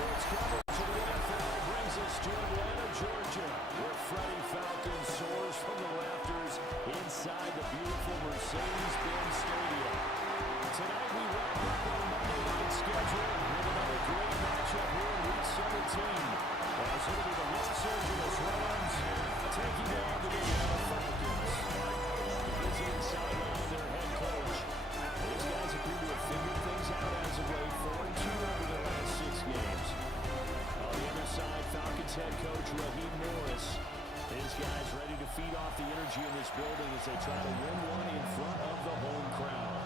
sports coverage of the NFL brings us to Atlanta, Georgia, where Freddie Falcons soars from the rafters inside the beautiful Mercedes-Benz Stadium. Tonight we wrap up our Monday night schedule with another great matchup here in Week 17. As it'll be the Los Angeles Rams taking on the Atlanta Falcons. Visiting sideline their head coach. These guys appear to have figured things out as of late, 4-2 over their last 6 games. On the other side, Falcons head coach Raheem Morris. His guys ready to feed off the energy in this building as they try to win one in front of the home crowd.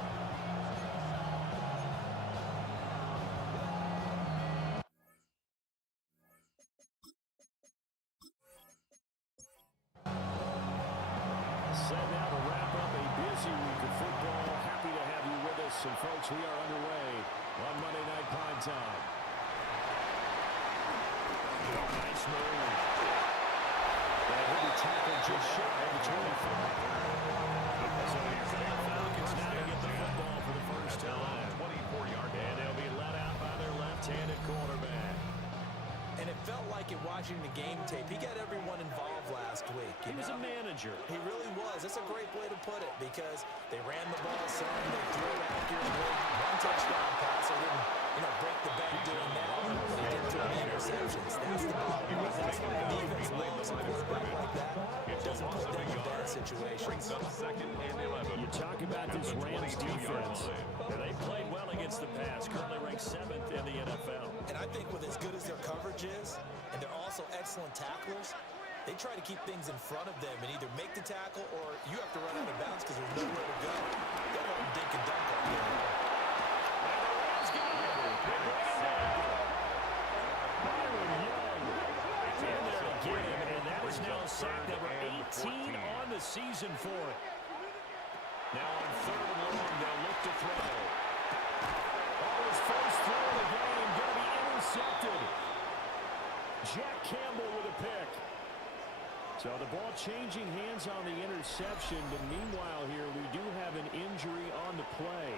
Set now to wrap up a busy week of football. Happy to have you with us. And folks, we are underway on Monday Night Prime Time. Nice move. And he'll be tackled just shy of the 25. So here come the Falcons now to get the football for the first time. 24-yard. And they'll be let out by their left-handed quarterback. And it felt like it watching the game tape. He got everyone involved last week. He was a manager. He really was. That's a great way to put it because they ran the ball some, they threw it accurately. One touchdown pass. They didn't, break the bank doing that. But he didn't throw any interceptions. That's the problem. That's why the defense loves a quarterback like that. It doesn't put them in bad situations. You talk about this Rams defense. They played well against the pass. Currently ranked 7th in the NFL. And I think with as good as their coverage is, and they're also excellent tacklers, they try to keep things in front of them and either make the tackle or you have to run out of bounds because there's nowhere to go. Don't let them dink and dunk on you. And the Rams get it. They bring it down. Byron Young in there to get him, and that is now sack number 18 on the season for it. Now on 3rd and long, they'll look to throw. His first throw of the game going to be intercepted. Jack Campbell with a pick. So the ball changing hands on the interception, but meanwhile here we do have an injury on the play.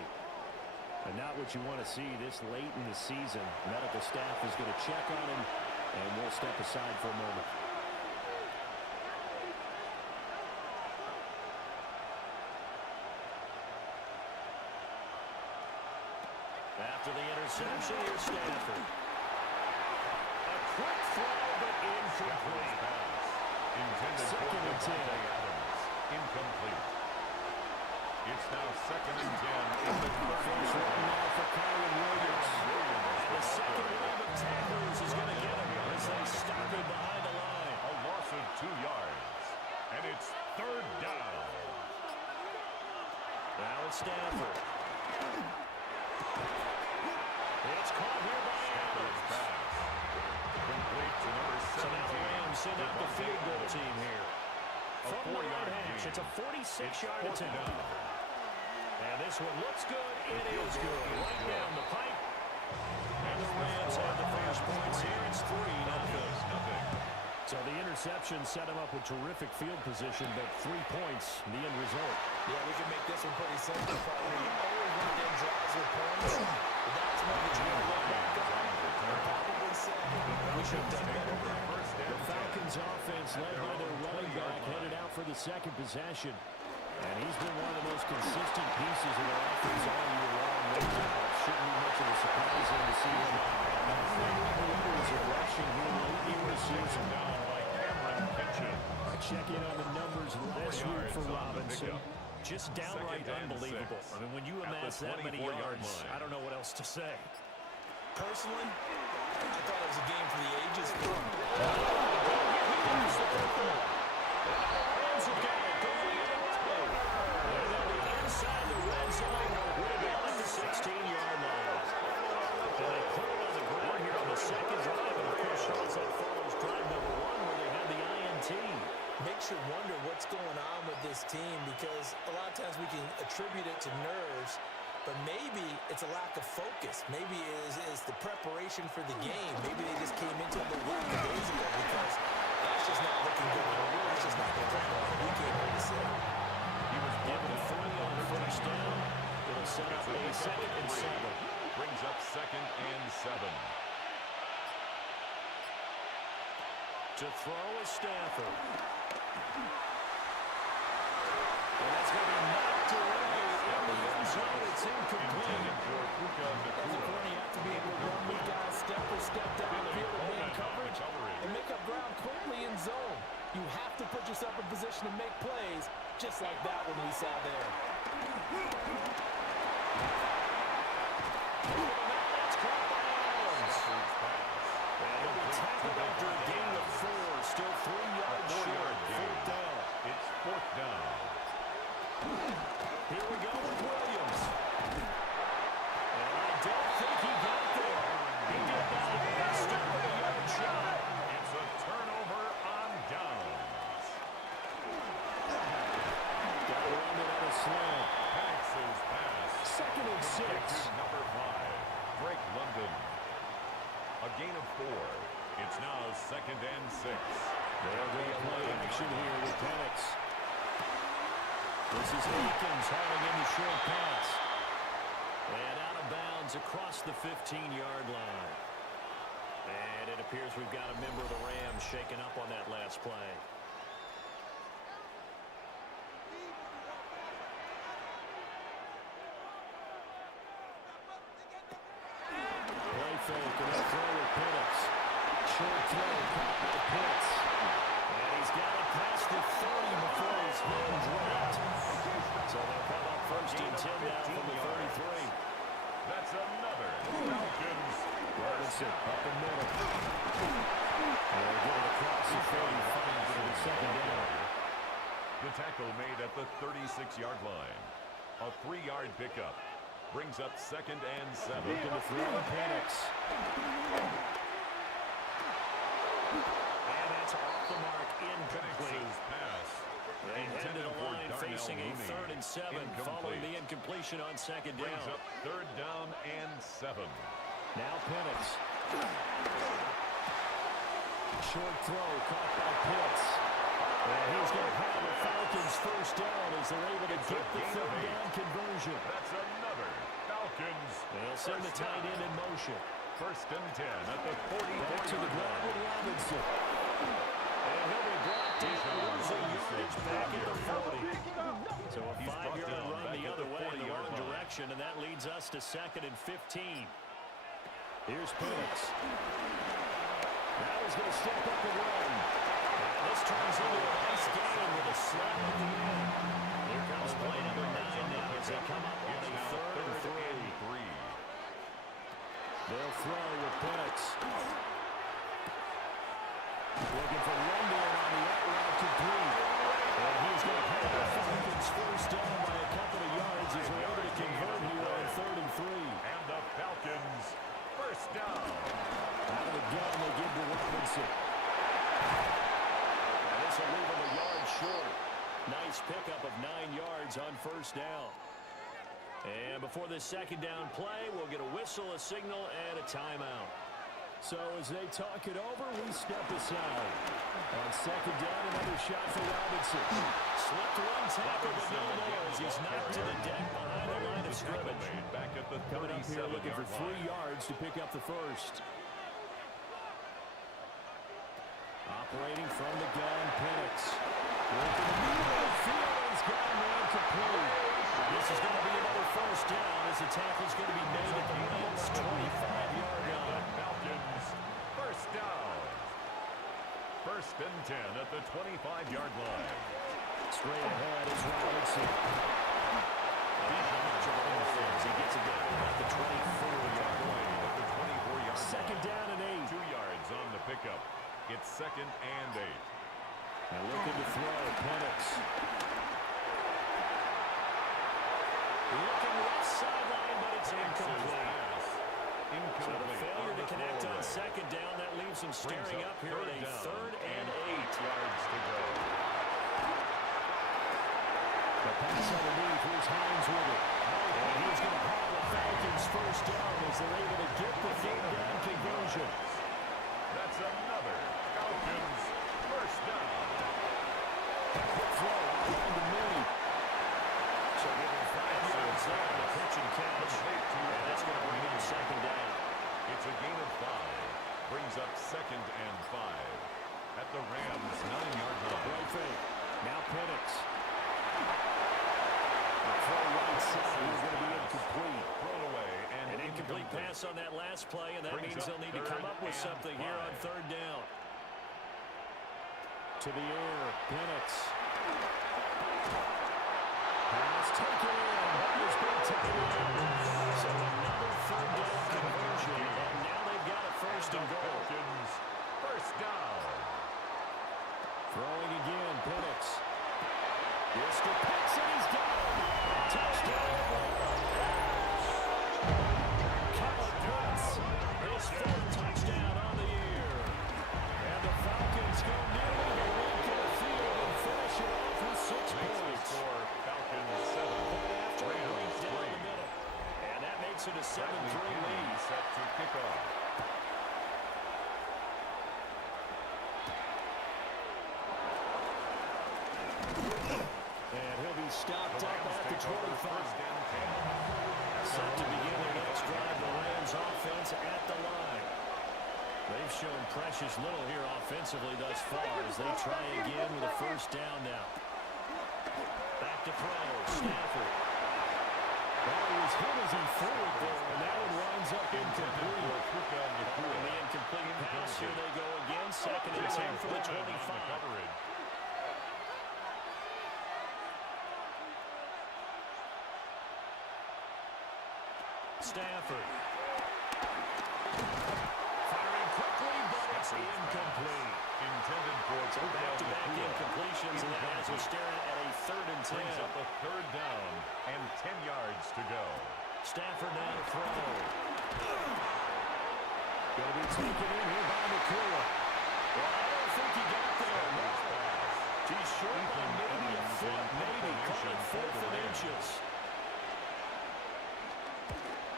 And not what you want to see this late in the season. Medical staff is going to check on him, and we'll step aside for a moment. After the interception, here's Stanford. A quick throw, but incomplete. Second and 10. Incomplete. It's now 2nd and 10. In the first one now for Kyron Williams. And the second wave of tacklers is going to get him as they stop him behind the line. A loss of 2 yards. And it's 3rd down. Now it's Stanford. It's caught here by Adams. Complete to number 17. So now the Rams send out the field goal team here. From the right hash, it's a 46-yard attempt. And this one looks good. It is good. Right down the pipe. And the Rams have the first points here. It's 3-0. So the interception set him up with terrific field position, but 3 points, the end result. Yeah, we can make this one pretty simple. You always run in drives with points. But that's one that you look back on and probably say, we should have done better there. The Falcons offense led by their running back headed out for the second possession. And he's been one of the most consistent pieces of their offense all year long. Shouldn't be much of a surprise to see him. Leaders of rushing here late in the season. Check in on the numbers last week for Robinson. Just downright unbelievable. I mean, when you amass that many yards, I don't know what else to say. Personally, I thought it was a game for the ages. Inside the red zone, way down the 16-yard line. And they put it on the ground here on the second drive. And, of course, Charles, that follows drive number 1 where they had the INT. Makes you wonder what's going on with this team because a lot of times we can attribute it to nerves, but maybe it's a lack of focus. Maybe it is the preparation for the game. Maybe they just came into it a little days ago because that's just not looking good. That's just not going to look like we came here to say. He was given 3 on first down. It'll set up a 2nd and 7. Brings up 2nd and 7. To throw is Stafford. And that's going to be knocked away in the end zone. It's incomplete. As a corner, you have to be able to run with guys step for step down the field and man coverage and make up ground quickly in zone. You have to put yourself in position to make plays, just like that one we saw there. That's caught by Adams. And he'll be tackled after a gain of 4. Still 3 yards short. Fourth down. It's fourth down. Here we go with Williams. And I don't think he got there. He did not. Start with a yard shot. It's a turnover on downs. Got around it on a slant. Passes pass. Second and 6. Number 5, Drake London. A gain of 4. It's now second and 6. They'll go play action here with Penix. This is Akins hauling in the short pass. And out of bounds across the 15-yard line. And it appears we've got a member of the Rams shaken up on that last play. Play fake and a throw with Penix. Short throw caught by Pitts. And he's got it past the 30 before his hand dropped. So they'll come up first and 10 now from the 33. That's another Falcons. Robinson up the middle. They'll get it across the 35 for the second down. The tackle made at the 36-yard line. A 3-yard pickup. Brings up second and 7. Looking to throw Penix. And that's off the mark, incomplete. Penix's pass. They head to the for line Darnell facing a Mooney. 3rd and 7 following the incompletion on second down. Brings up third down and 7. Now Penix. Short throw caught by Pitts. And he's going to have the Falcons first down as they're able to get the third down conversion. That's another Falcons. They'll send the tight end in motion. First and 10 at the Back to the 44-yard ground with line. Robinson. And he'll be brought down, losing yardage back at the 40. So a 5-yard run the other way in the wrong direction, and that leads us to second and 15. Here's Penix. Now he's going to step up and run. And this turns into a nice game with a slap at the end. Here comes play number 9 now as they come up on a 3rd and 3. They'll throw with Penix. Looking for London on the out route complete. And he's going to have the Falcons first down by a couple of yards as they're able to convert here on 3rd and 3. And the Falcons first down. Out of the gun, they give to Robinson. And this will leave him a yard short. Nice pickup of 9 yards on first down. And before this second down play, we'll get a whistle, a signal, and a timeout. So as they talk it over, we step aside. On second down, another shot for Robinson. Slipped one tackle, but no more as he's knocked to the deck behind the line of scrimmage. Back at the Coming up here looking for 3 line. yards to pick up the first. Operating from the gun, Penix. Looking in the middle of the field, he's got a man complete. This is going to be another first down as the tackle's going to be made at the Rams' 25-yard line. Falcons first down. First and 10 at the 25-yard line. Straight ahead is Robinson. He gets it down at the 24-yard line. At the 24-yard Second line. down and 8. 2 yards on the pickup. It's second and 8. Now looking to throw, Penix. Looking left sideline, but it's incomplete. So the failure to connect on second down, that leaves them staring up here at a 3rd and 8. Yards to go. The pass underneath, here's Hines with it. And he's going to have the Falcons first down as they're able to get the third down conversion. That's another Falcons first down. Quick throw, out to Mooney. So giving 5 yards there on the pitch and catch. And that's going to bring in second down. It's a gain of 5. Brings up second and 5. at the Rams' 9-yard line. Play fake. Now Penix. Throw right side is going to be incomplete. Thrown away and An incomplete pass on that last play, and that means they'll need to come up with something here on third down. To the air, Penix. Pass taken in. He's been taken in. So another third down conversion, and now they've got a first and goal. Falcons, first down. Throwing again, Penix. Here's to Pitts, and he's got it. Touchdown. Kyle Pitts, his fourth touchdown on the year. And the Falcons go nearly to the field and finish it off with 6 points. For Falcons 7. After a Rams breakdown in 3. the middle. And that makes it a 7-3 lead. Set to kick off. And he'll be stopped up at the 25. Set to begin their next drive, the Rams offense at the line. They've shown precious little here offensively thus far as they try again with a first down now. Back to throw, Stafford. Well, he was hit as he threw it there, and that one winds up incomplete. Following the incomplete pass, here they go again, 2nd and 10 for the 25. Stafford. Firing quickly, but it's incomplete. Intended for Back-to-back incompletions, and that has us staring at a 3rd and 10. Brings up a third down and 10 yards to go. Stafford now to throw. Going to be taken in here by McCoy. Well, I don't think he got there. No. He's short by maybe a foot, maybe. Call it 4th and inches.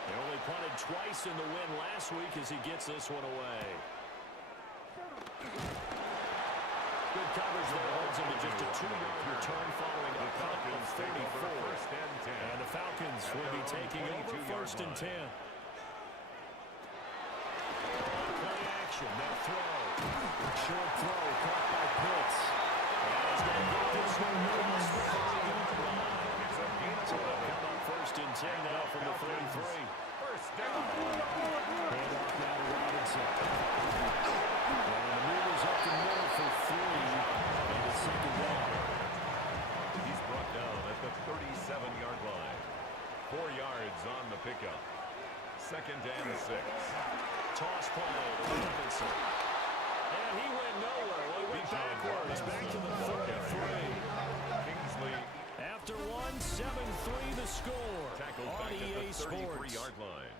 They only punted twice in the win last week as he gets this one away. Good coverage there, holds him to just a 2-yard return following a punt of 34. And the Falcons will be taking over 1st and 10. Play action, now throw. Short throw, caught by Pitts. And he's going to get this one across the 30-yard line. So they'll come up 1st and 10 now from the 33. First down. Hand off now to Robinson. And the move is up the middle for 3. And it's 2nd down. He's brought down at the 37-yard line. 4 yards on the pickup. 2nd and 6. Toss play to Robinson. And he went nowhere. Well, he went backwards. Back to the 33. Kingsley. After 7-3 the score. Tackled on back at EA the Sports. 33-yard line.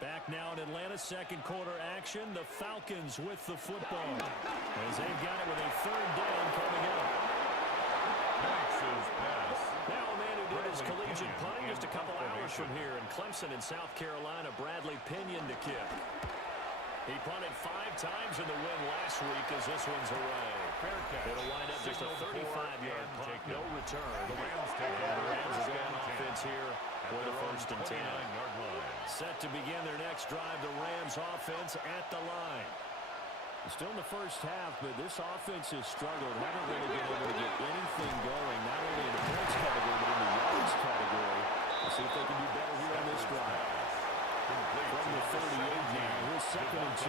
Back now in Atlanta, 2nd quarter action. The Falcons with the football. As they've got it with a 3rd down coming up. Max's pass. Now a man who did his collegiate punting just a couple hours from here in Clemson in South Carolina, Bradley Pinion to kick. He punted 5 times in the win last week as this one's away. It'll wind up just a 35-yard punt, no return. The Rams take And the over Rams are going first and offense 10 here at with a their own 1st and 10. 29-yard line. Set to begin their next drive, the Rams offense at the line. Still in the first half, but this offense has struggled. Haven't really been able to get anything going, not only in the points category, but in the yards category. Let's see if they can do better here on this drive. From the 38 now, here's 2nd and 2.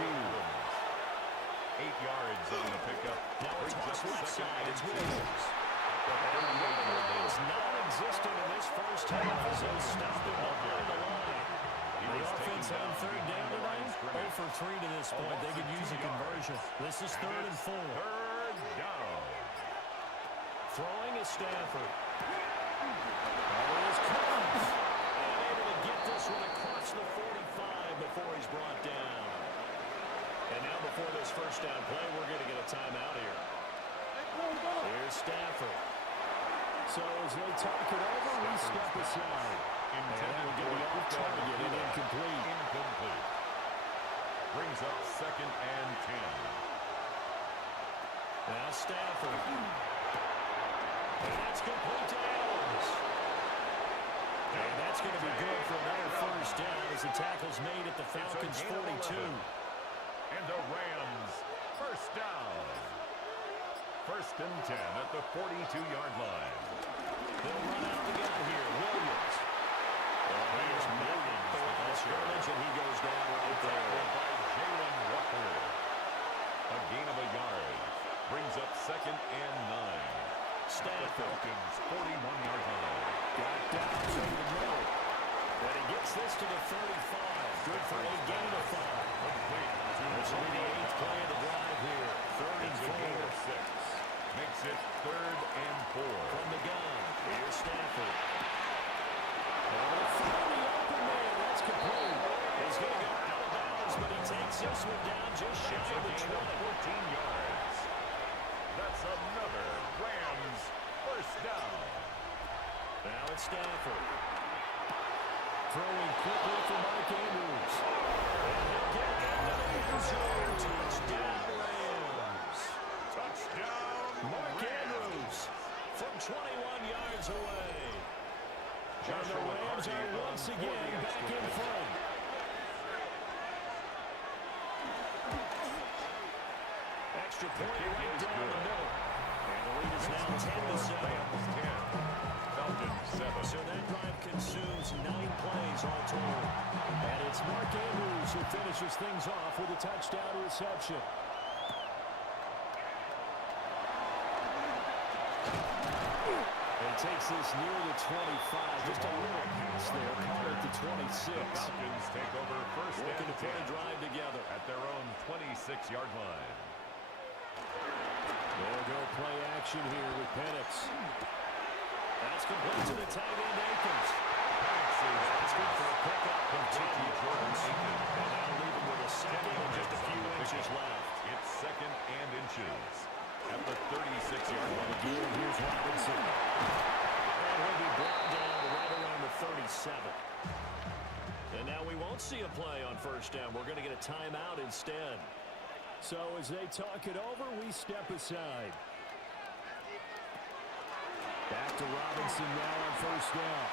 8 yards on the pickup. Now it's Brings up left second side, it's and Williams. It's non-existent in this first half as they stop him behind the line. The offense on 3rd down tonight, 0 for 3 to this point. They could use a conversion. This is 3rd and 4. 3rd down. Throwing is Stafford. That is Combs. And able to get this one across the 45 before he's brought down. And now before this first down play, we're going to get a timeout here. Here's Stafford. So as they talk it over, we step aside. And that will get the off target and incomplete. Incomplete. Brings up 2nd and 10. Now Stafford. And that's complete to Adams. And that's going to be good for another first down as the tackle's made at the Falcons' 42. And the Rams, first down. First and 10 at the 42-yard line. They'll run out the guy here, Williams. Here's Williams for the scrimmage, and he goes down right there. By Jalen Walker. A gain of a yard. Brings up second and 9. Stanford. Falcons, 41-yard line. Got down to the middle. And he gets this to the 35. Good for a gain of 5. This will be the 8th play of the drive here. Third and 4. 6. Makes it third and 4. From the gun, here's Stanford. Found the open man. That's complete. He's going to go out of bounds, but he takes this one down just shy of the 20. 14 yards. That's another Rams first down. Now it's Stanford. Throwing quickly for Mark Andrews. And he'll get Andrews. Touchdown, Rams. Touchdown, Mark Rams. Andrews from 21 yards away. And the Joshua Rams Hardy are once again back in front. Extra point right down the middle. And the lead is now 10-7. Falcons 7. So that drive consumes 9 plays all told. And it's Mark Andrews who finishes things off with a touchdown reception. And takes this near the 25. Just a little pass there. Caught at the 26. Falcons take over first Looking and to put 10 a drive together. at their own 26-yard line. They'll go play action here with Penix. That's complete to the tight end Akins. That's good for a pickup from T.T. Jordan. And that'll leave him with a second and just a few inches left. It's second and inches at the 36-yard line. Again, here's Robinson. And he'll be brought down right around the 37. And now we won't see a play on first down. We're going to get a timeout instead. So as they talk it over, we step aside. Back to Robinson now on first down.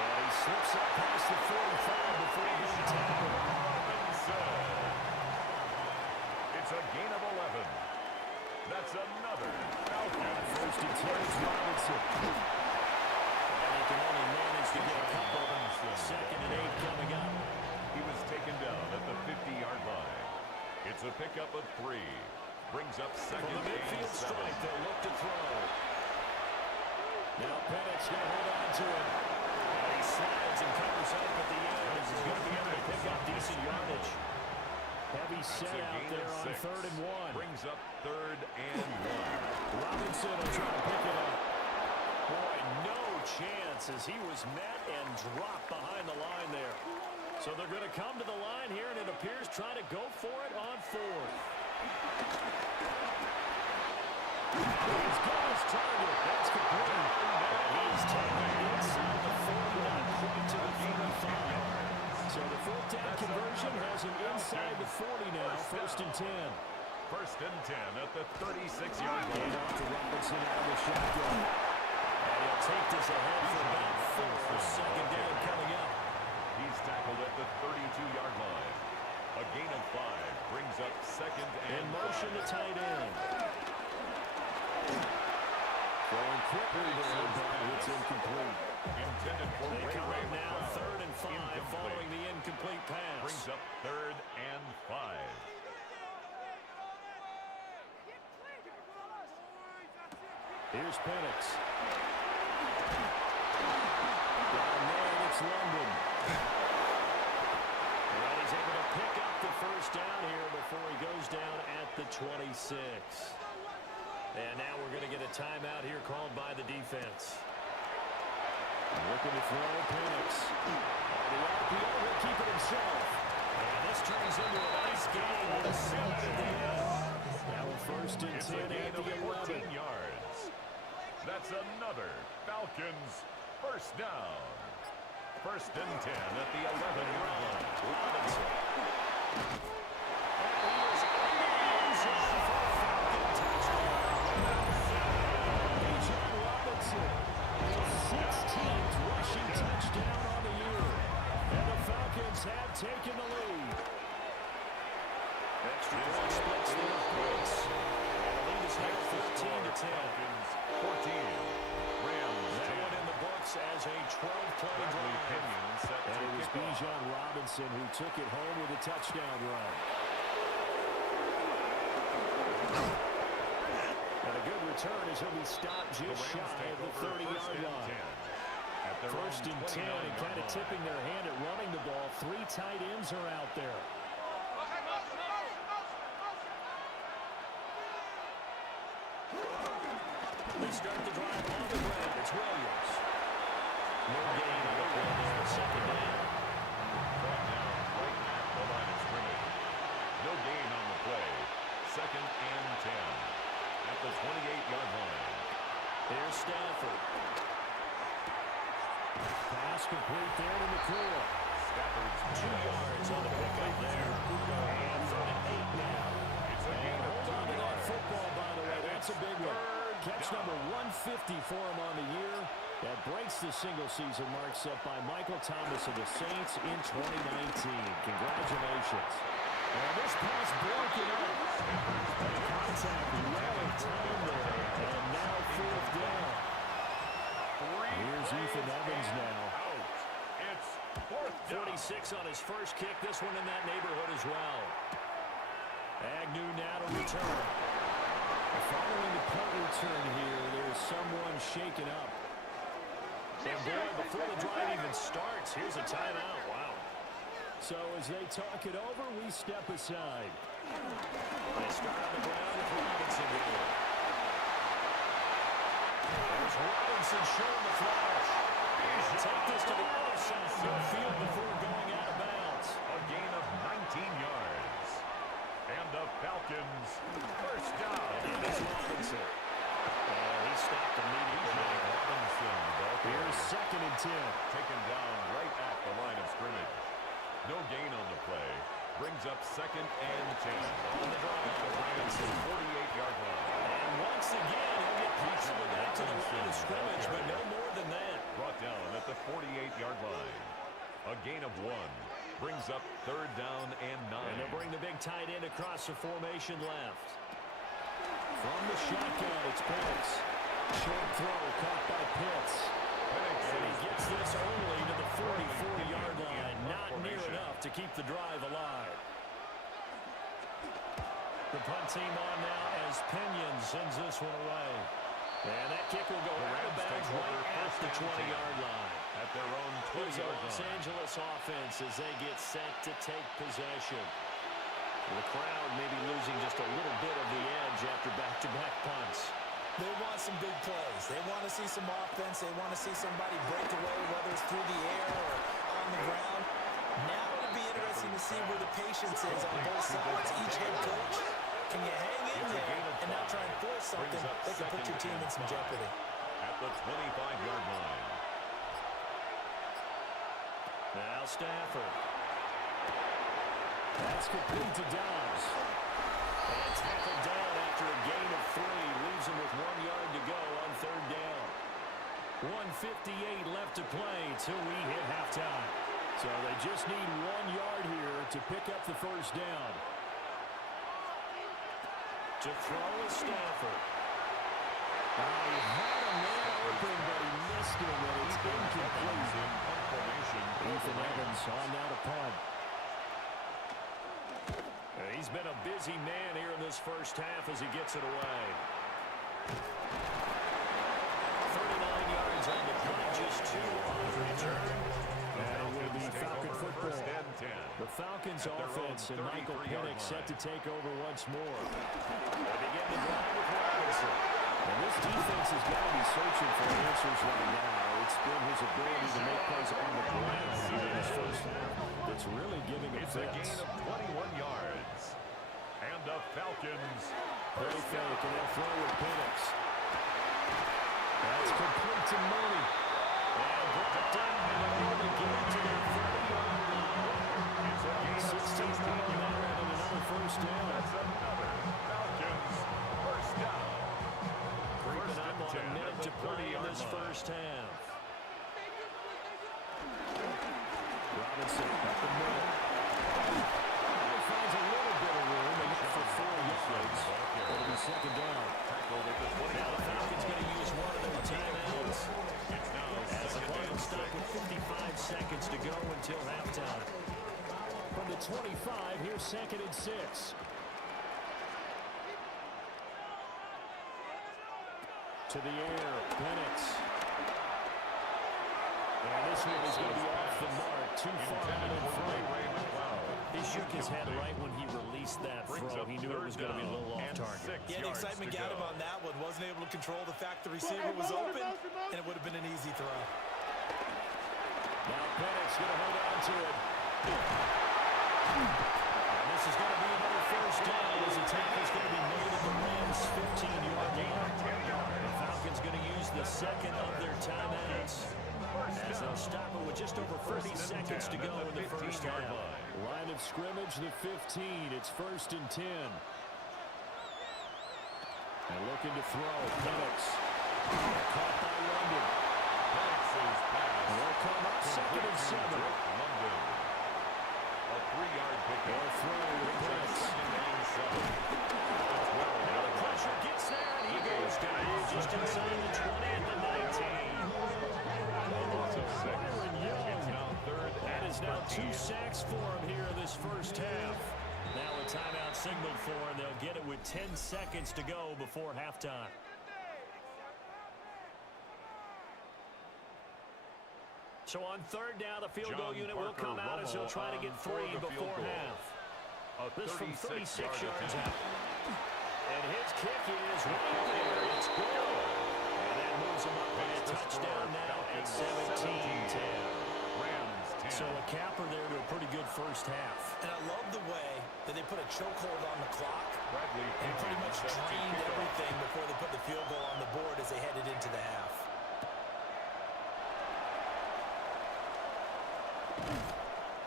And he slips up past the 45 before being tackled. Robinson. It's a gain of 11. That's another Falcons. First and 10 is Robinson. And he can only manage to get a couple. Second and 8 coming up. He was taken down at the 50-yard line. It's a pickup of 3. Brings up second From the and midfield 7. strike, they'll look to throw. Now Penix going to hold on to it. And he slides and covers up at the end. He's going to be able to pick up decent yardage. Heavy set out there on 6. third and 1. Brings up third and 1. Robinson will try to pick it up. Boy, no chance as he was met and dropped behind the line there. So they're going to come to the line here, and it appears trying to go for it on 4th. He's got his target. That's complete. He's taken inside the 40, point to the 45. So the 4th down conversion has him inside the 40 now, first and 10. First and 10 at the 36-yard And line. off to Robinson out of the shotgun. And he'll take this ahead for about 4. Second down coming up. He's tackled at the 32-yard line. A gain of 5 brings up second and In motion to 5. tight end. Going quickly there, but it's incomplete. Intended for They Ray come Ray up now McCloud. third and 5 Incomplete. following the incomplete pass. Brings up third and 5. Here's Penix. Down there, it's London. And he's able to pick up the first down here before he goes down at the 26. And now we're going to get a timeout here called by the defense. Looking to throw Penix. The RPO will keep it himself. And this turns into a nice game with a 7 at the end. Now a first and It's 10 a gain at of the 11. 14 yards. That's another Falcons first down. First and 10 at the 11-yard line. Robinson. And he is in the end zone for a Falcon touchdown. Bijan Robinson, his 16th rushing touchdown on the year. And the Falcons have 12-play drive. And it was Bijan Robinson who took it home with a touchdown run. And a good return as he'll be stopped just shy of the 30-yard line. First and 10, and kind of tipping their hand at running the ball. 3 tight ends are out there. They start the drive on the ground. It's Williams. No gain on the play there. Second down. Brought down right at the line of scrimmage. No gain on the play. Second and 10 at the 28-yard line. Here's Stafford. Pass complete there to McCoy. Stafford's 2 yards on the pickup there. And from an 8 now. And hold on to that football, by the way. That's a big one. Catch number 150 for him on the year. That breaks the single-season mark set by Michael Thomas of the Saints in 2019. Congratulations. And this pass broken up. Contact well in time there. And now 4th down. Here's Ethan Evans now. It's 4th down. 46 on his first kick. This one in that neighborhood as well. Agnew now to return. Following the punt return here, there's someone shaken up. And boy, before the drive even starts, here's a timeout. Wow. So as they talk it over, we step aside. They start on the ground with Robinson here. There's Robinson showing the flash. Take this to the other side of the field before going out of bounds. A gain of 19 yards. And the Falcons first down. And it's Robinson. And he stopped immediately. Robinson. Here's 2nd and 10. Taken down right at the line of scrimmage. No gain on the play. Brings up 2nd and 10. On the drive, Robinson, 48-yard line. And once again, he'll get possibly back to the line of scrimmage, but no more than that. Brought down at the 48-yard line. A gain of 1. Brings up 3rd down and 9. And they'll bring the big tight end across the formation left. From the shotgun, it's Pitts. Short throw caught by Pitts. And he gets this only to the 44-yard line. Not near enough to keep the drive alive. The punt team on now as Pinion sends this one away. And that kick will go out of bounds right at the 20-yard line. At their own 20-yard line. Los Angeles offense as they get set to take possession. The crowd may be losing just a little bit of the edge after back-to-back punts. They want some big plays. They want to see some offense. They want to see somebody break away, whether it's through the air or on the ground. Now it'll be interesting to see where the patience is on both sides. Each head coach, can you hang in there and not try and force something that can put your team in some jeopardy? At the 25-yard line. Now Stafford. That's complete to Dobbs. And tackled down after a gain of 3. Leaves him with 1 yard to go on 3rd down. 1:58 left to play till we hit halftime. So they just need 1 yard here to pick up the first down. To throw is Stafford. He had a man open, but he missed him, and it's incomplete. Ethan Evans on now to punt. He's been a busy man here in this first half as he gets it away. 39 yards on the play, just 2 on the return. And it will be Falcon football. The Falcons offense and Michael Penix set to take over once more. They begin the drive with Robinson. And this defense has got to be searching for answers right now. It's been his ability to make plays on the ground here in this first half that's really giving him It's a gain of 21 yards. And the Falcons. Play fake, and they'll throw with Penix. That's complete to Mooney. And brought down and again to their 30-yard line. It's a gain of 16 on there and another first down. That's another Falcons first down. Creeping First up and on 10 a minute at to the play in 30-yard this line. first half. Robinson up the middle. He finds a little bit of room and for 4 yards. yards. It'll be second down. Now the Falcons going to use one of their timeouts. As the clock will stop with 55 seconds to go until halftime. From the 25, here's second and 6. To the air, Penix. And this one is going to be off the mark. Too far out in front. He shook his head right when he released that throw. He knew it was going to be a little off target. Yeah, the excitement got him on that one. Wasn't able to control the fact the receiver was open, and it would have been an easy throw. Now Penix going to hold on to it. And this is going to be another first down as the tackle is going to be made at the Rams' 15-yard line. The Falcons going to use the second of their timeouts as they'll stop it with just over 30 seconds to go in the first half. Line of scrimmage, the 15. It's first and 10. And looking to throw, Penix. Caught by London. Will come up second and 7. A 3-yard pickup. They'll throw with Penix. Now the pressure gets there, and he goes down just inside the 20 at the 19. That is now 2 sacks for him here in this first half. Now a timeout signaled for, and they'll get it with 10 seconds to go before halftime. So on third down, the field goal unit will come out as he'll try to get 3 before half. This from 36 yards out. And his kick is right there. It's good. And that moves him up by a touchdown now at 17-10. So a capper there to a pretty good first half. And I love the way that they put a chokehold on the clock and pretty much drained everything before they put the field goal on the board as they headed into the half.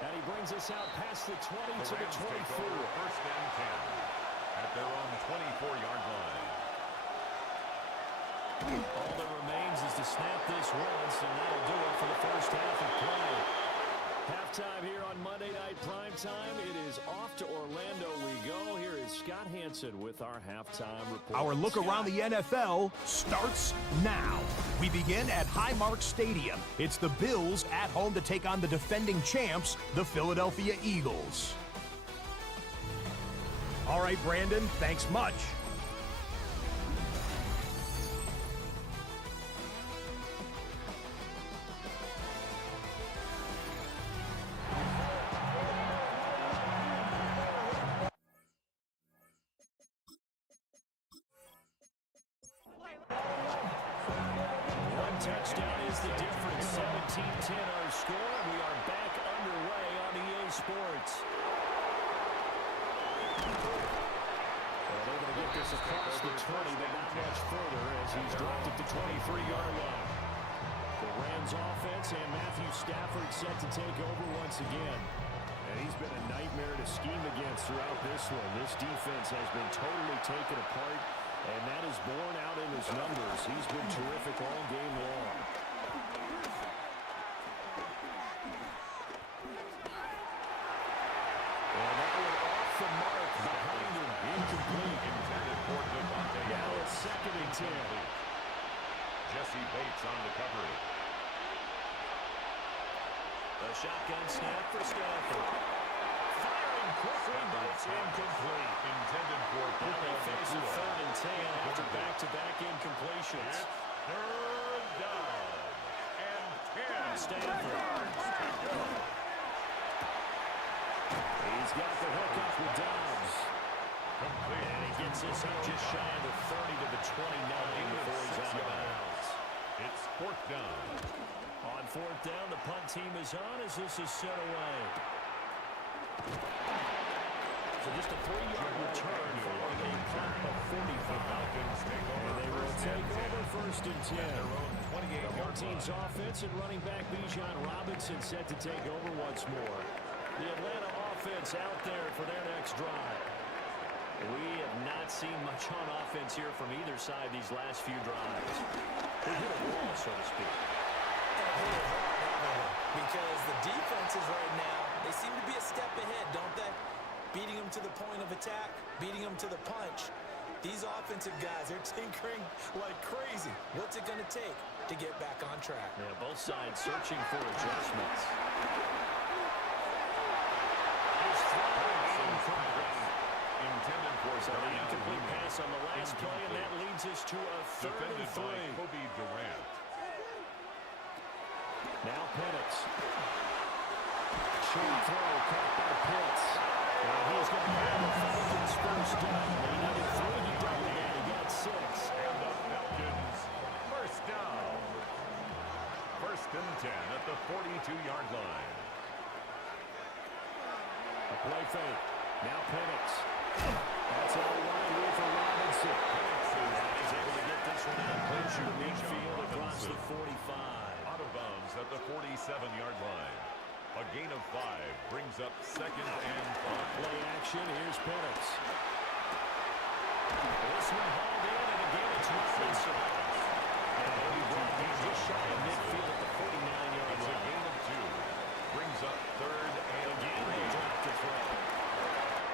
And he brings us out past the 20 to the 24. First and 10 at their own 24-yard line. All that remains is to snap this once, and that'll do it for the first half of play. Halftime here on Monday Night Primetime. It is off to Orlando we go. Here is Scott Hansen with our halftime report. Our look around the NFL starts now. We begin at Highmark Stadium. It's the Bills at home to take on the defending champs, the Philadelphia Eagles. All right, Brandon, thanks much. Touchdown is the difference. 17-10 our score. We are back underway on EA Sports. Well, they're going to get this across the 20, but not much further as he's dropped at the 23-yard line. The Rams offense and Matthew Stafford set to take over once again. And he's been a nightmare to scheme against throughout this one. This defense has been totally taken apart. And that is borne out in his numbers. He's been terrific all game long. And that one off the mark behind him. Incomplete. Intended for Devontae. Now it's second and 10. Jesse Bates on the coverage. The shotgun snap for Stafford. Firing quickly, but it's incomplete. Intended for They face a third and 10 after back-to-back incompletions. Third down and 10. Stafford. He's got the hook up with Dobbs. And he gets this up just shy of the 30 to the 29 before he's out of bounds. It's fourth down. On fourth down, the punt team is on as this is set away. So just a 3-yard return for a punt of 45. And they will take over first and 10. The team's offense and running back Bijan Robinson set to take over once more. The Atlanta offense out there for their next drive. We have not seen much on offense here from either side these last few drives. They hit a wall, so to speak. Because the defenses right now, they seem to be a step ahead, don't they? Beating them to the point of attack, beating them to the punch. These offensive guys, they're tinkering like crazy. What's it going to take to get back on track? Yeah, both sides searching for adjustments. Intended for So the incomplete pass on the last play, and that leads us to a 3rd and 3. Kobe Durant. Now Penix. Short throw, caught by Pitts. And he's going to have the Falcons first down. He needed 3, he doubled that, he got 6. And the Falcons first down. 1st and 10 at the 42-yard line. A play fake. Now Penix. That's all wide way for Robinson. He's able to get this one out. Push your midfield across the 45. Out of bounds at the 47-yard line. A gain of 5 brings up 2nd and 5. Play action. Here's Penix. This one hauled in, and again it's Robinson. And he brought him just shy of midfield at the 49-yard line. It's a gain of 2. Brings up 3rd and Again, they 3. dropped the throw.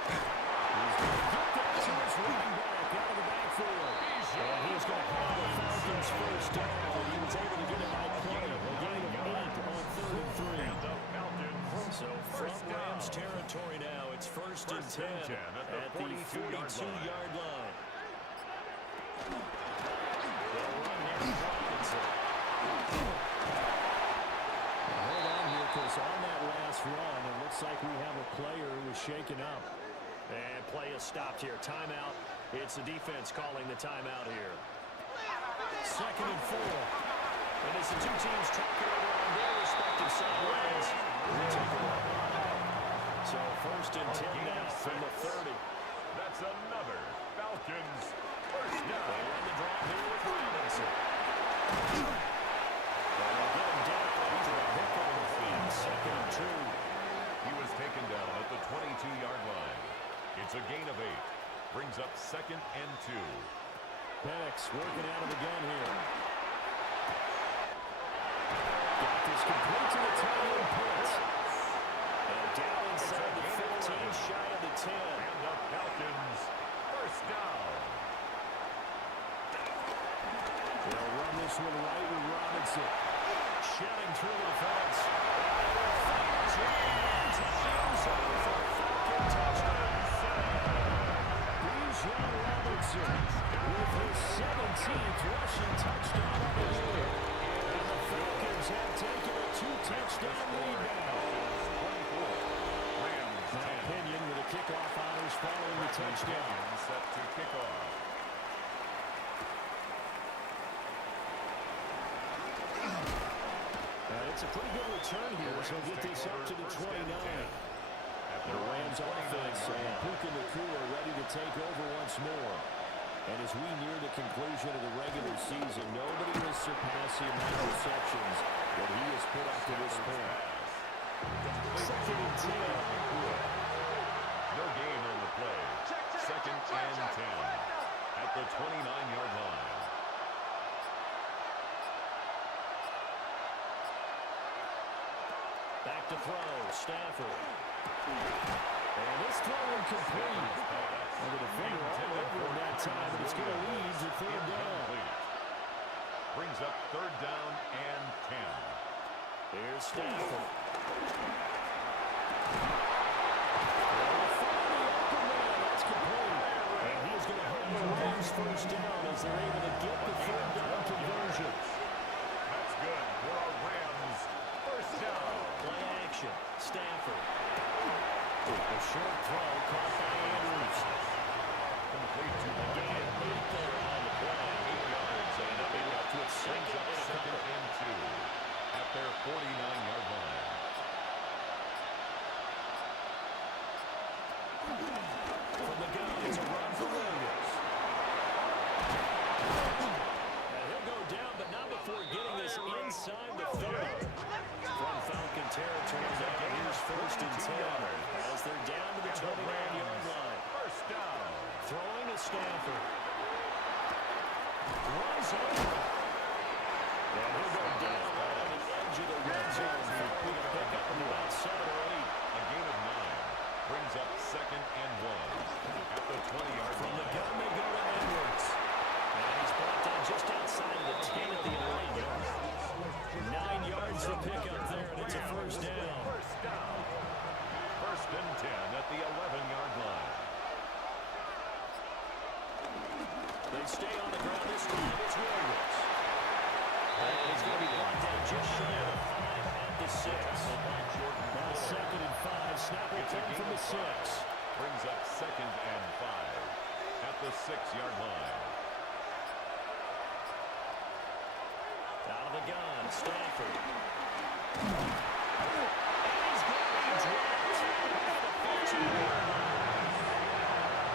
He's going to get that to his running back out of the backfield. And he's going to have the Falcons first down. He was able to get it by play. A gain of 8 on 3rd and 3. And the Falcons So from Rams territory now, it's 1st and 10 at the 42-yard line. They'll run here with Robinson. Hold on here, because on that last run, it looks like we have a player who was shaken up. And play is stopped here. Timeout. It's the defense calling the timeout here. 2nd and 4. And as the two teams talk it over on their respective sidelines, we take a look. So 1st and 10 now from the 30. That's another Falcons first They down. run the draw here with Robinson. And they'll get him down after a hook on the feet. 2nd and 2. He was taken down at the 22-yard line. It's a gain of 8. Brings up 2nd and 2. Penix working out of the gun here. Got this complete to the tight end Pitts. And down inside the 15, shy of the 10. And the Falcons first down. They'll run this one right with Robinson. Shedding through the defense. Young Robinson with his 17th rushing touchdown of the year. And the Falcons have taken a 2-touchdown lead now. My opinion with the kickoff honors following the touchdown. Set to kick off. It's a pretty good return here, so we'll get this up to the 29. The Rams offense and Puka Nacua ready to take over once more. And as we near the conclusion of the regular season, nobody has surpassed the amount of receptions that he has put up to this point. 2nd and 10. No gain on the play. 2nd and 10 at the 29-yard line. Back to throw, Stafford. And this throw incomplete. And the defender all over him that time, but it's going to lead to 3rd down. Brings up 3rd down and 10. Here's Stafford. That's complete. And he's going to help the Rams first down as they're able to get the 3rd down conversion. That's good for a Rams first down. Play action. Stafford. A short throw caught by Andrews. Complete to the Gain 8 there on the play. 8 yards. And And they'll up to a second and a 2nd couple. and 2 at their 49-yard line. From the gun, it's a run for Williams. And he'll go down, but not before getting this inside the 30. From Falcon territory, now here's 1st and 10 as they're down to the 29-yard line. First down. Throwing to Stafford. Runs over. And he'll go down right on the edge of the red zone. Falcon to pick up on the outside of 8. A gain of 9 brings up 2nd and 1. the 11-yard line. They stay on the ground this time. It's Williams. And he's going to be brought down just shy of the 5 at the 6. Now 2nd and 5. Snap will come from the 6. Brings up 2nd and 5 at the 6-yard line. Out of the gun, Stafford. And he's going to be dropped at the 15-yard line.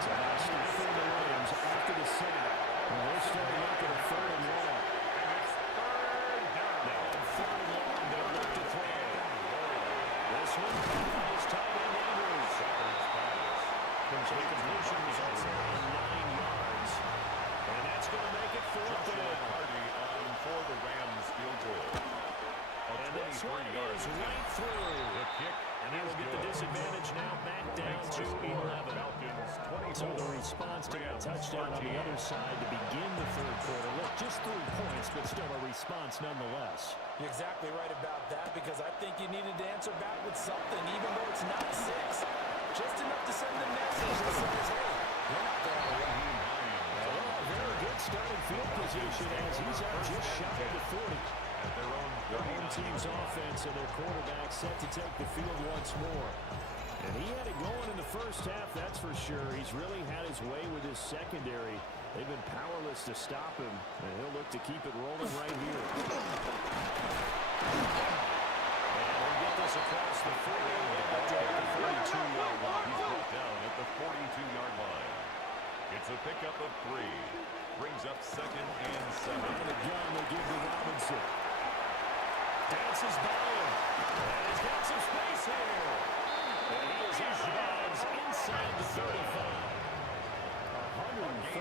So now Stafford and the Rams after the sack. And they're starting up at a 3rd and long. And it's 3rd down. Now on 3rd and long, they'll look to throw. This one caught by his tight end Andrews. Completion results in 9 yards. And that's going to make it 4th down. Party on for the Rams field goal. And this one is right through. The kick, And that'll get the disadvantage now back down to 11. Falcons 24. So the response to that touchdown on the other side to begin the 3rd quarter. Look, just 3 points, but still a response nonetheless. You're exactly right about that, because I think you needed to answer back with something, even though it's not 6. Just enough to send the message that says, hey, we're not going away. Very good starting field position as he's out just shy of the 40. At their own The home team's offense and their quarterback set to take the field once more. And he had it going in the first half, that's for sure. He's really had his way with his secondary. They've been powerless to stop him, and he'll look to keep it rolling right here. And we'll get this across the 40 at the 42-yard line. He's brought down at the 42-yard line. It's a pickup of 3. Brings up 2nd and 7. And again, they give to Robinson. Dances by him. And he's got some space here. And he is inside the 35.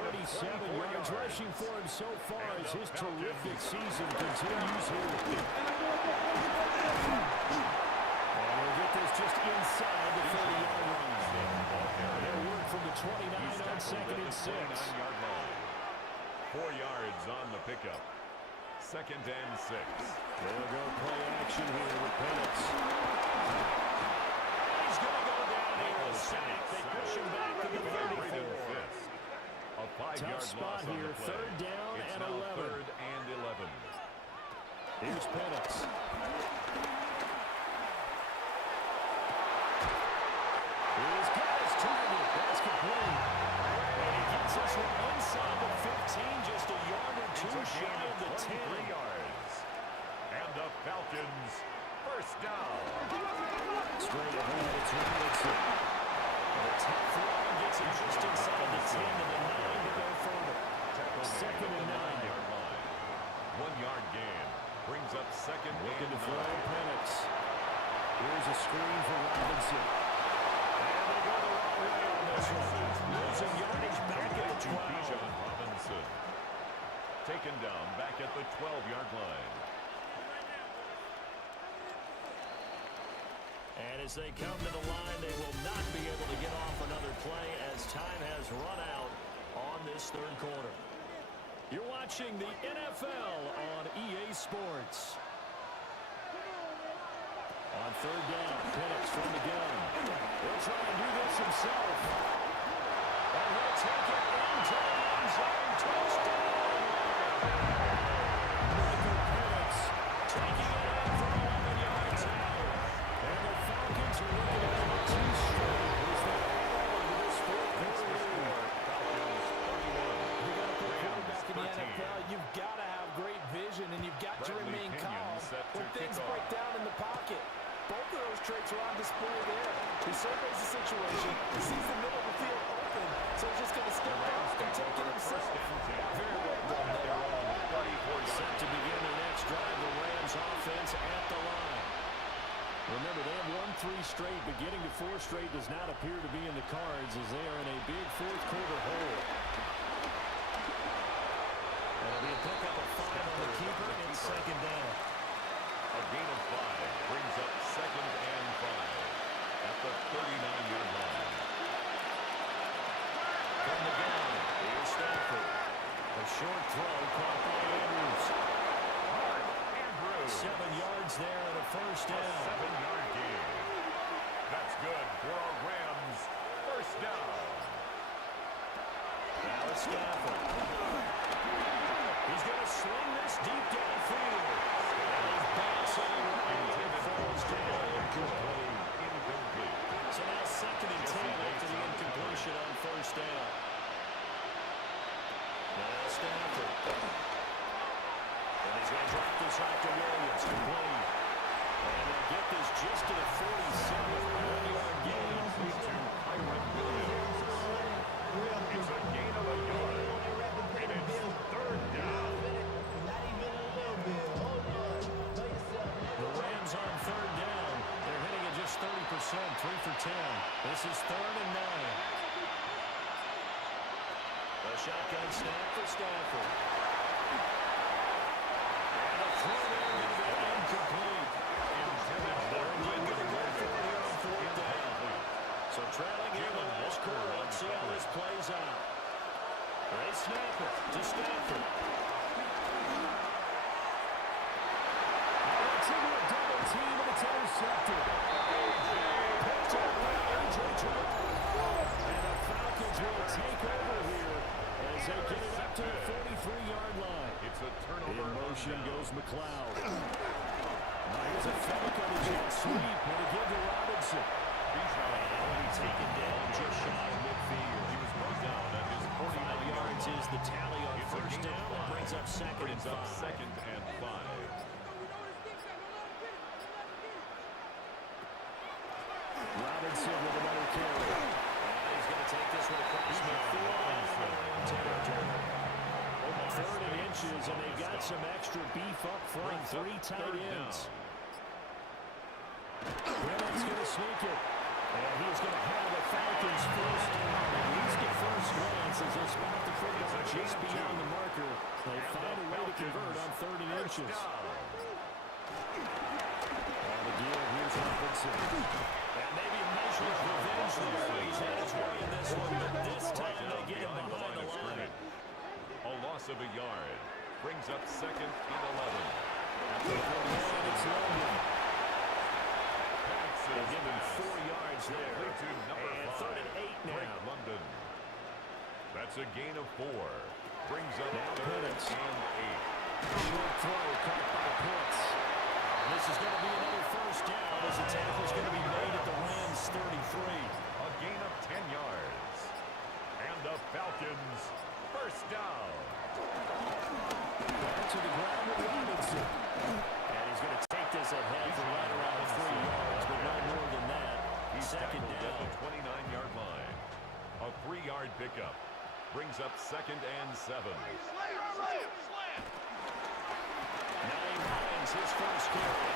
137 yards rushing for him so far as his terrific season continues here. And we'll get this just inside the 30-yard line. They'll work from the 29 on 2nd and 6. 29-yard line. 4 yards on the pickup. 2nd and 6. They'll go play action here with Penix. He's going to go down here. A sack. They push him back to the 34. A 5-yard Tough spot loss on here. the play. 3rd down It's and now 11. 3rd and 11. Here's Penix. He's got his target. That's complete. And he gets us one inside the 15, just a yard or 2 shy of the 10. Yards. And the Falcons first down. Straight ahead, it's Robinson. And a tough throw gets him just inside the 10 to the 9 to go further. 2nd and 9. 9-yard line. 1-yard gain. Brings up 2nd Looking and to throw 9. Penix. Here's a screen for Robinson. And they go the wrong way on this one. Losing yardage back at the 12. Robinson. Taken down back at the 12-yard line. And as they come to the line, they will not be able to get off another play as time has run out on this 3rd quarter. You're watching the NFL on EA Sports. On 3rd down, Penix from the gun. He'll try and do this himself. And he'll take it into the end zone. Touchdown! Michael Penix taking it out for 11 yards out. And the Falcons are looking at a 2 straight. Is that all into this 4th quarter? Falcons 31. You got to put a quarterback in the 13. NFL. You've got to have great vision, and you've got to Bradley remain Pinion calm set to when things kick off. break down in the pocket. Both of those traits are on display there. He surveys the situation. He sees the middle of the field open, so he's just going to step out and take it himself. Very well done there. Set to begin their next drive, the Rams offense at the line. Remember, they have won 3 straight, but getting to 4 straight does not appear to be in the cards as they are in a big 4th quarter hole. That'll be a pickup of 5 on the keeper and 2nd down. A gain of 5 brings up 2nd and 5 at the 39-yard line. From the gun, here's Stafford. A short throw caught by Andrews. Andrews. 7 yards there and a 1st A down. 7-yard gain. That's good for a Rams with Stafford. He's going to sling this deep downfield. And he's bouncing and falls down. Incomplete. So now 2nd and 10 after the incompletion on 1st down. Now Stafford. And he's going to drop this off to Williams. Complete. And they'll get this just to the 47-yard gain. To Kyron Williams. It's a gain of a yard. And it's 3rd down. The Rams on 3rd down. They're hitting at just 30%, 3 for 10. This is 3rd and 9. A shotgun snap for Stafford. And a throw there going to be incomplete. They're indeed going to go for it here on 4th down. So trailing here in the last quarter. Let's see how this plays out. They snap it to Stafford. It's into a double team, and it's intercepted. Picked up by A.J. And the Falcons will take over here as they get it up to the 43-yard line. It's a turnover. In motion goes McLeod. Here's a fake on the jet sweep. And a give to Robinson. And taken down just shy of midfield. He was brought down at his 45 yards is the tally on 1st down. That brings up 2nd and 5. 2nd and 5. Robinson with another carry. And he's going to take this one across midfield. Territory. 3rd and inches, and they got some extra beef up front. 3 tight ends. Brennan's going to sneak it. And he's going to have the Falcons first down. At least at first glance as they spot the football just beyond the marker. They find a way to convert on 3rd and inches. On the deal, here's Robinson. And maybe a measure of revenge there. He's had his way in this one, but this time they get him behind the line. A loss of a yard brings up 2nd and 11. And it's London. They'll give him 4 yards there. And 3rd and 8 now. London. That's a gain of 4. Brings up Now 3rd Pitts. and 8. Short throw caught by Pitts. And this is going to be another 1st down as the tackle's going to be made at the Rams 33. A gain of 10 yards. And the Falcons 1st down. Back to the ground with Robinson. And he's going to take this ahead for right around 3 yards, but no more than that. He's 2nd tackled down. at the 29-yard line. A 3-yard pickup brings up 2nd and 7. His first carry.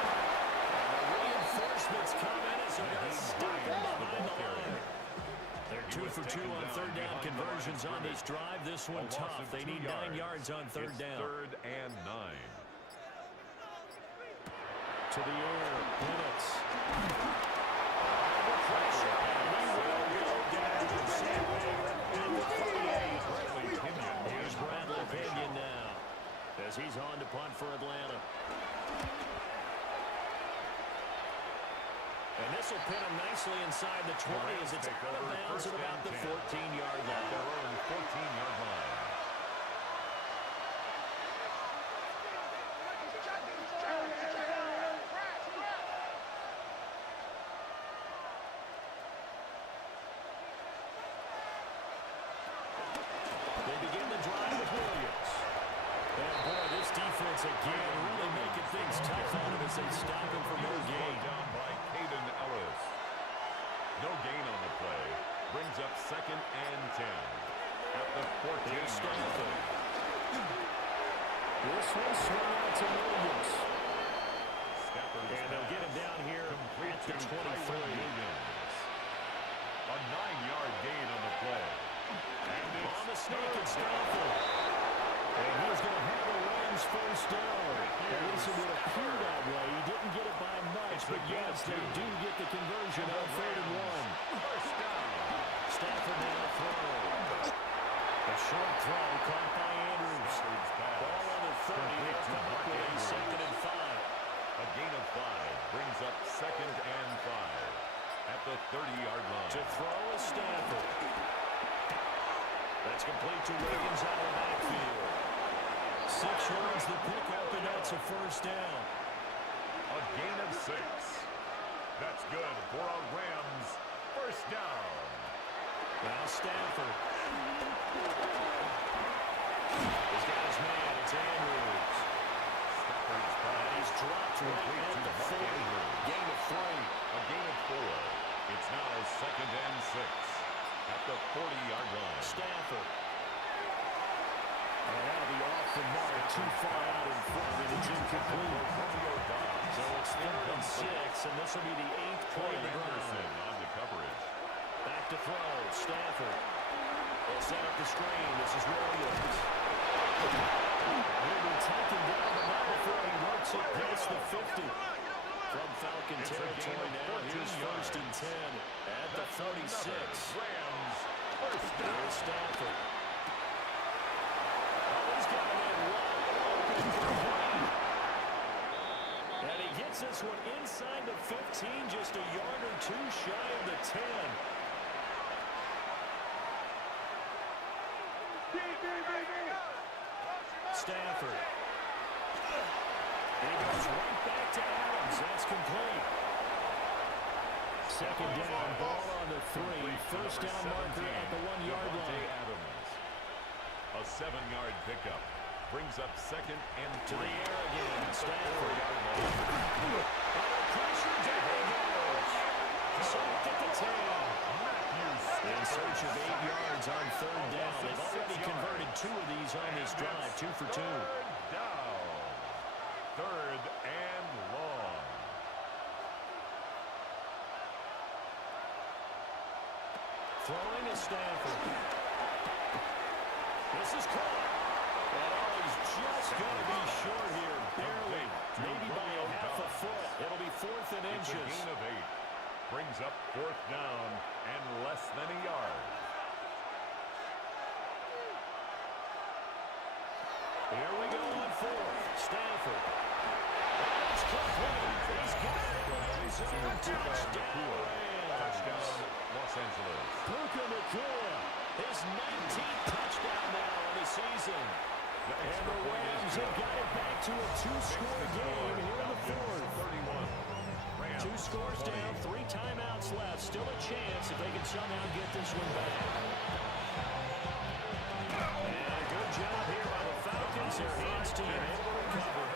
And the reinforcements come in as they're going to stop him behind the line. They're 2 for 2 on 3rd down conversions on this drive. This one tough. They need 9 yards on 3rd down. 3rd and 9. To the air, Penix. Under pressure, and he will go down to the 38. Here's Bradley Pinion now as he's on to punt for Atlanta. And this will pin him nicely inside the 20 as it's out of bounds at about the 14-yard line. Their own 14-yard line. They begin the drive with Williams. And boy, this defense again really making things tough on him as they stop him for more gain. Down by Caden Ellis. No gain on the play. Brings up 2nd and 10. At the 14-yard line. This one swung out to Williams. Stafford's And they'll get him down here complete at the to 23. Kyron Williams. A 9-yard gain on the play. And it's On the snake, it's Stafford. And he's going to have the Rams first down. At least it would appear that way. He didn't get it by much, but yes, they do get the conversion on 3rd and 1. First down. Stafford now to throw. A short throw caught by Andrews. Ball on the 30. They'll come up with a 2nd and 5. A gain of 5 brings up 2nd and 5 at the 30-yard line. To throw is Stafford. That's complete to Williams out of the backfield. 6 yards the pickup, and that's a first down. A gain of 6. That's good for a Rams first down. Now Stafford. He's got his man. It's Andrews. Stafford's pass. And he's dropped right at the 40. Gain of 3. A gain of 4. It's now 2nd and 6 at the 40-yard line. Stafford. And that'll be off the mark, too far out in front, and it's incomplete. So it's 3rd and 6, and this will be the 8th play of the drive. On the coverage. Back to throw, Stafford. They'll set up the screen. This is Williams. He'll be taken down, but not before he works it past the 50. From Falcon territory now, here's 1st and 10 at the 46. Rams first down. Here's Stafford. He's got him in wide open for Green. And he gets this one inside the 15, just a yard or 2 shy of the 10. Stafford. And he goes right back to Adams. That's complete. 2nd down, ball on the 3. First down marker at the 1-yard line. Adams. A 7-yard pickup brings up 2nd and 3. To the air again. Stafford. Pressure down goes. Sacked at the 10. In search of 8 yards on 3rd down. They've already converted 2 of these on this drive. 2 for 2. Down. 3rd and long. Throwing to Stafford. This is caught. And he's just going to be short here. Barely. Maybe by a half a foot. It'll be 4th and It's a inches. gain of 8. Brings up 4th down and less than a yard. Here we go on 4th. Stafford. That's complete. He's got it in the end zone. Touchdown. Touchdown, Los Angeles. Puka Nacua, his 19th touchdown now of the season. And the Rams have got it back to a 2-score game here in the 4th. 31. 2 scores down, 3 timeouts left. Still a chance if they can somehow get this one back. And a good job here by the Falcons. Their hands team able to recover.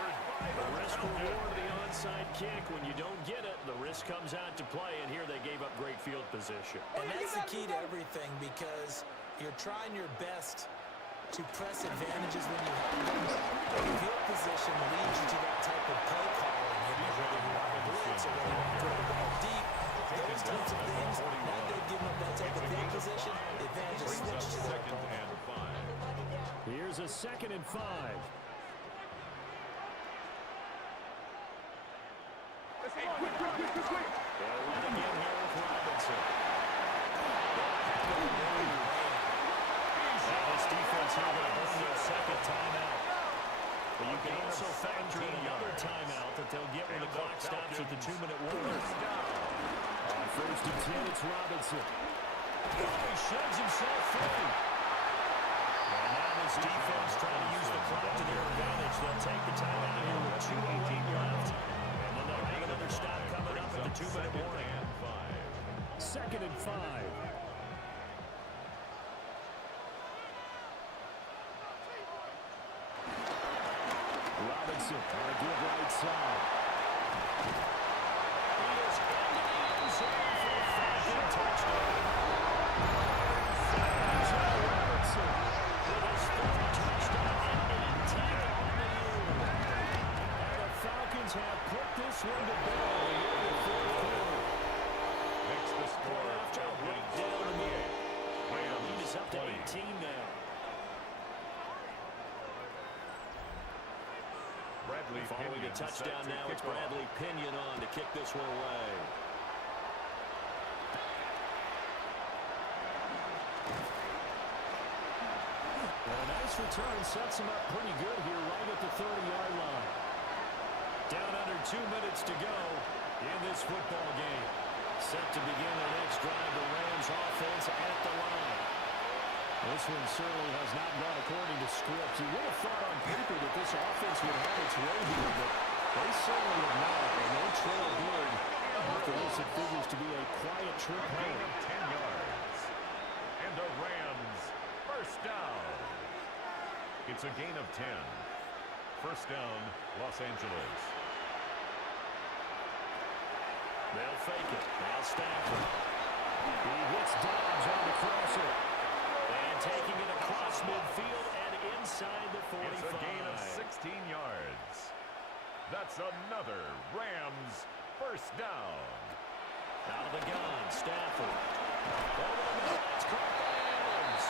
The risk reward of the onside kick. When you don't get it, the risk comes out to play. And here they gave up great field position. And that's the key to everything, because you're trying your best to press advantages when you have them. Field position leads you to that type of play calling. Whether you want to blitz or whether you want to throw the ball deep, those types of things. Now they've given up that type of field position. The advantage is switched to their opponent. Here's a 2nd and 5. They'll run again here with Robinson. And this defense here going to burn their 2nd timeout. But you can also factor in another timeout that they'll get when the clock stops at the 2-minute warning. On 1st and 10, it's Robinson. Oh, he shoves himself free. And now this defense trying to use the clock to their advantage. They'll take the timeout here with 2:08 left. And then they'll have another stop coming up at the 2-minute warning. 2nd and 5. Robinson on a good right side. He is into the end zone for a Falcon touchdown. Robinson with his 3rd touchdown and 18th on the year. And the Falcons have put this one to bed here in the 4th quarter. Makes the score After right down the middle. The lead is up to 18 now. Following a touchdown now, it's Bradley Pinion on to kick this one away. And a nice return sets him up pretty good here right at the 30-yard line. Down under 2 minutes to go in this football game. Set to begin the next drive, the Rams offense at the line. This one certainly has not gone according to script. You would have thought on paper that this offense would have its way here, but they certainly have not, and they trail good after this. It figures to be a quiet trip home. 10 yards. And the Rams first down. It's a gain of 10. First down, Los Angeles. They'll fake it. Now Stafford. He hits Dobbs on the crosser. And taking it across midfield and inside the 45. It's a gain of 16 yards. That's another Rams first down. Out of the gun, Stafford. Over the middle. It's caught by Adams.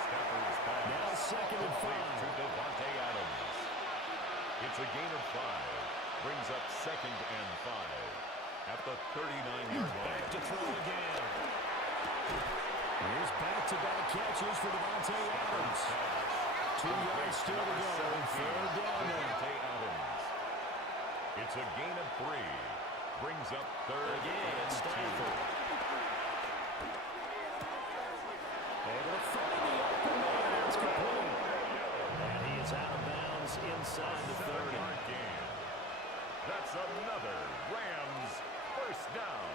Stafford's pass. Now second and 5. To Devontae Adams. It's a gain of 5. Brings up second and 5 at the 39-yard line. Back to throw again. Here's back-to-back catches for Devontae Adams. 2 yards still to go. Third down there. Devontae Adams. It's a gain of 3. Brings up third and Stafford. Able to find the open man. It's complete. And he is out of bounds inside the 30. Gain. That's another Rams first down.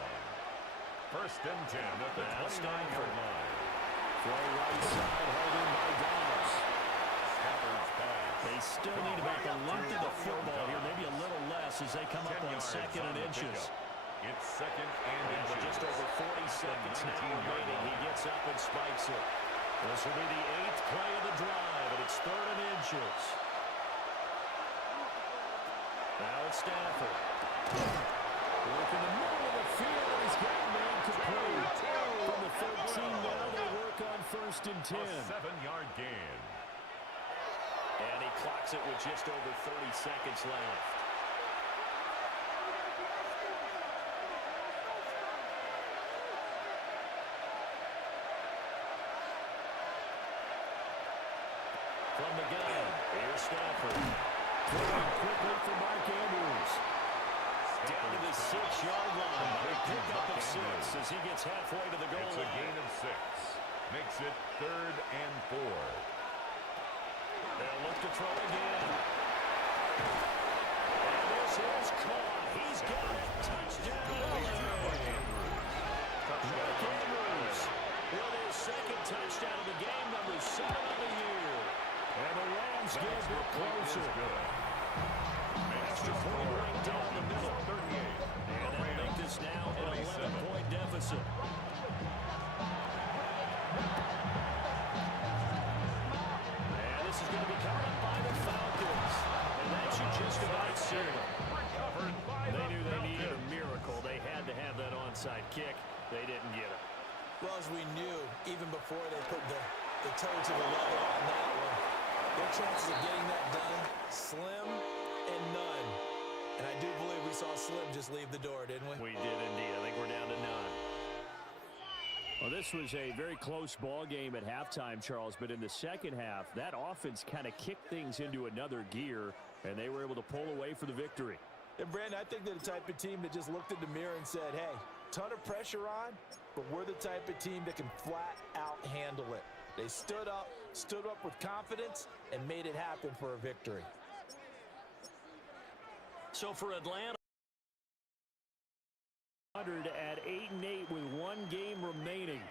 First and 10 at the 29-yard line. Throw right side, held in by Dobbs. Stafford's pass. They still need about the length of the football here, maybe a little less as they come up on second and inches. It's second and With inches. just over 40 seconds now remaining, he gets up and spikes it. This will be the 8th play of the drive, and it's third and inches. Now it's Stafford. Work in the middle of the field, and he's got a man complete. From the 13 now, they work on first and 10. A 7-yard gain. And he clocks it with just over 30 seconds left. From the gun, here's Stafford. Throwing quickly for Mark Andrews. Down to the 6-yard line. A pickup of 6 as he gets halfway to the goal line. It's a gain of 6. Makes it third and 4. They'll look to throw again. And this is caught. He's got it. Touchdown. Mark Andrews with his second touchdown of the game, number 7 on the year. And the Rams get a bit closer. Extra point right down the middle. 38. And they'll make this now an 11-point deficit. And this is going to be covered up by the Falcons. And that should just about seal it. They knew they needed a miracle. They had to have that onside kick. They didn't get it. Well, as we knew, even before they put the toe to the level on that one, their chances of getting that done, slim and none. And I do believe we saw Slim just leave the door, didn't we? We did indeed. I think we're down to none. Well, this was a very close ball game at halftime, Charles, but in the second half, that offense kind of kicked things into another gear, and they were able to pull away for the victory. And, Brandon, I think they're the type of team that just looked in the mirror and said, hey, ton of pressure on, but we're the type of team that can flat out handle it. They stood up with confidence, and made it happen for a victory. So for Atlanta, at 8-8 with one game remaining.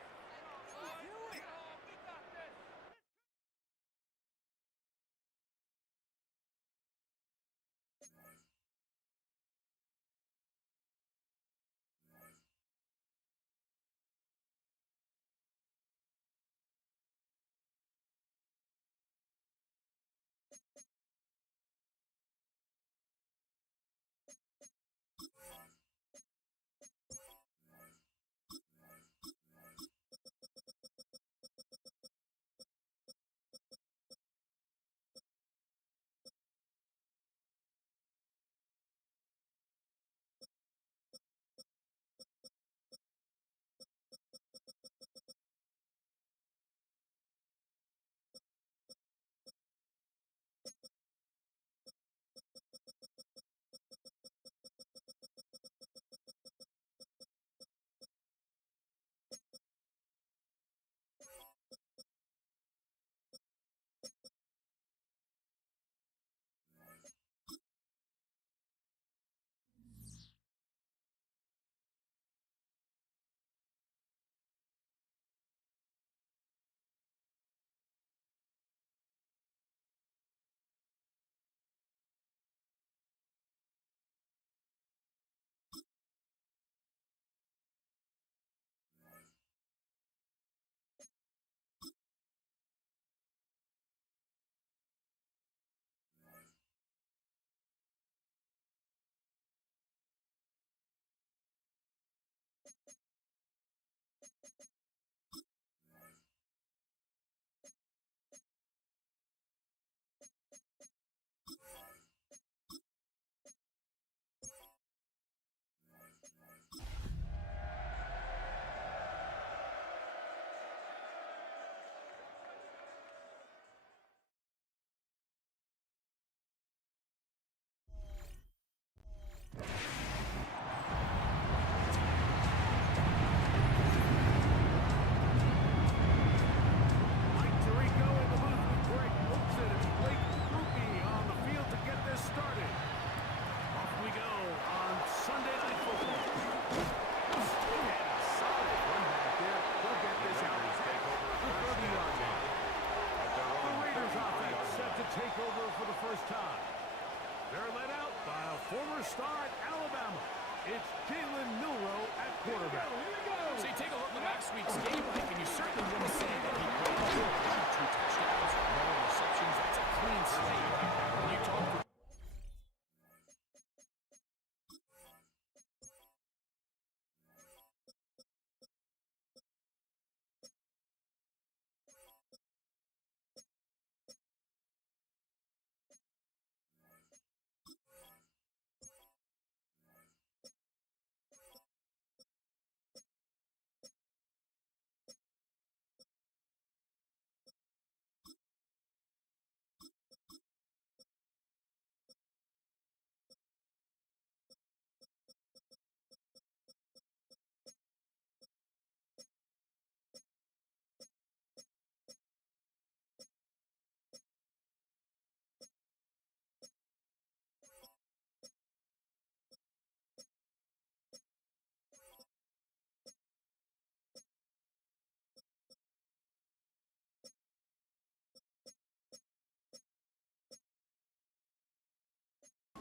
last week's game like, and you certainly wouldn't say that he played good. 2 touchdowns, no interceptions. That's a clean slate. When you talk to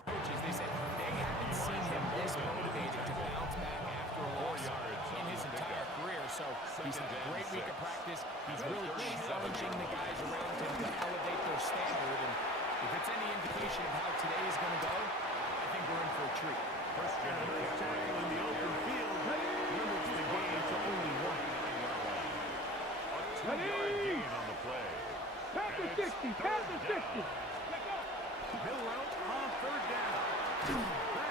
coaches, they said they haven't seen him this motivated to bounce back after a loss in his entire career. So he's had a great week of practice. He's really challenging the guys around him to elevate their standard. And if it's any indication of how today is going to go, I think we're in for a treat. Christian Tackle in the open field limits the game to only 1. A 2-yard gain on the play. Pass the 60, pass the 60. Mill route on 3rd down.